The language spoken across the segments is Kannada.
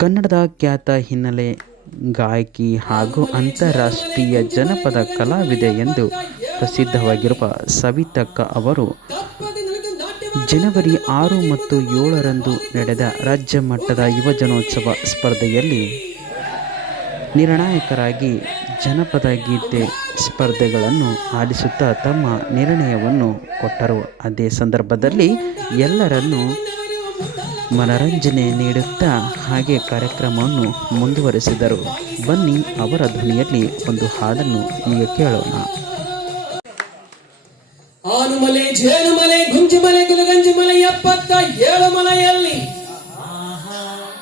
ಕನ್ನಡದ ಖ್ಯಾತ ಹಿನ್ನೆಲೆ ಗಾಯಕಿ ಹಾಗೂ ಅಂತಾರಾಷ್ಟ್ರೀಯ ಜನಪದ ಕಲಾವಿದೆ ಎಂದು ಪ್ರಸಿದ್ಧವಾಗಿರುವ ಸವಿತಕ್ಕ ಅವರು ಜನವರಿ 6 ಮತ್ತು 7ರಂದು ನಡೆದ ರಾಜ್ಯ ಮಟ್ಟದ ಯುವಜನೋತ್ಸವ ಸ್ಪರ್ಧೆಯಲ್ಲಿ ನಿರ್ಣಾಯಕರಾಗಿ ಜನಪದ ಗೀತೆ ಸ್ಪರ್ಧೆಗಳನ್ನು ಆಡಿಸುತ್ತಾ ತಮ್ಮ ನಿರ್ಣಯವನ್ನು ಕೊಟ್ಟರು. ಅದೇ ಸಂದರ್ಭದಲ್ಲಿ ಎಲ್ಲರನ್ನೂ ಮನರಂಜನೆ ನೀಡುತ್ತಾ ಹಾಗೆ ಕಾರ್ಯಕ್ರಮವನ್ನು ಮುಂದುವರೆಸಿದರು. ಬನ್ನಿ ಅವರ ಧ್ವನಿಯಲ್ಲಿ ಒಂದು ಹಾಡನ್ನು ಈಗ ಕೇಳೋಣ. ಆನುಮಲೆ, ಜೇನುಮಲೆ, ಗುಂಜುಮಲೆ, ಗುಲಗಂಜಿಮಲೆ 77 ಮಲೆಯಲ್ಲಿ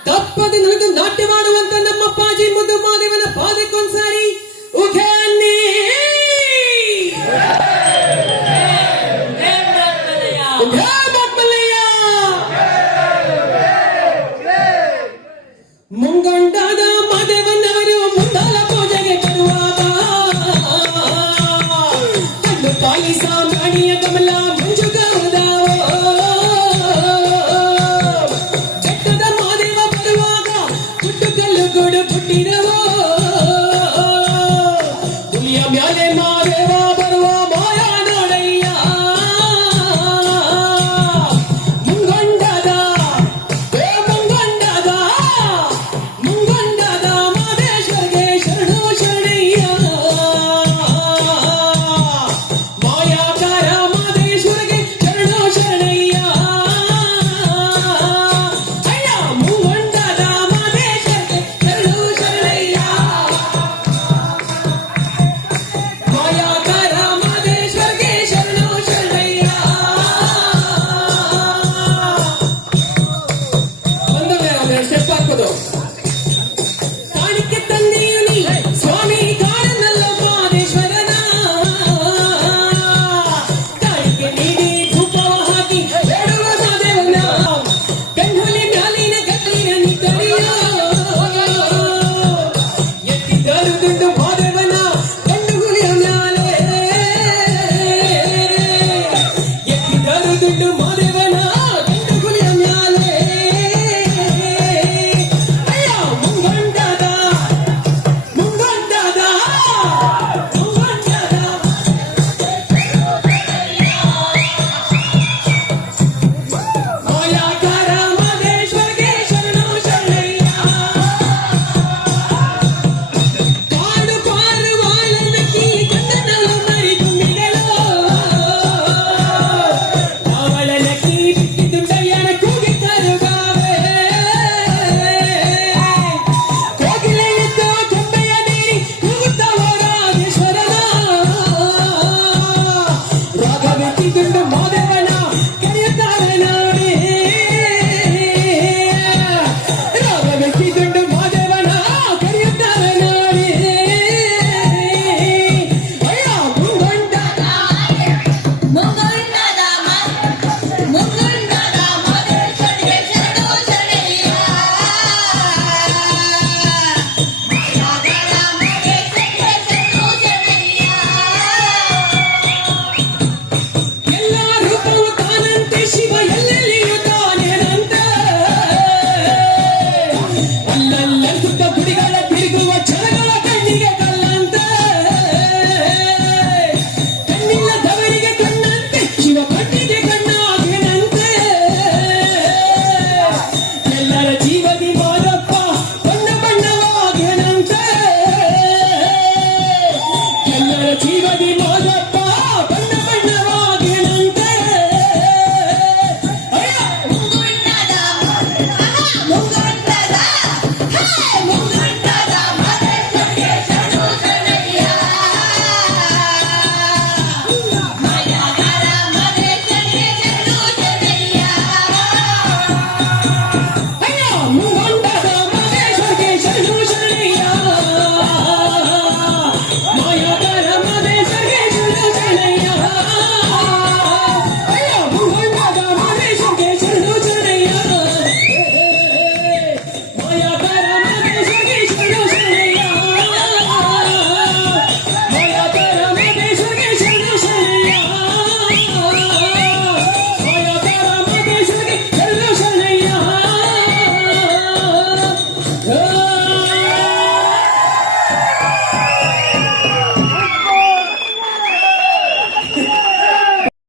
ತಪ್ಪದೆ ನನಗೆ ನಾಟ್ಯ ಮಾಡುವಂತ ನಮ್ಮ ಪಾಜಿ ಮುದ್ದು ಮಾದೇವನ ಪಾದಕ್ಕೊಂದ್ಸಾರಿ ಉಘೆ ಅನ್ನಿ. ಮುಂಗಾರು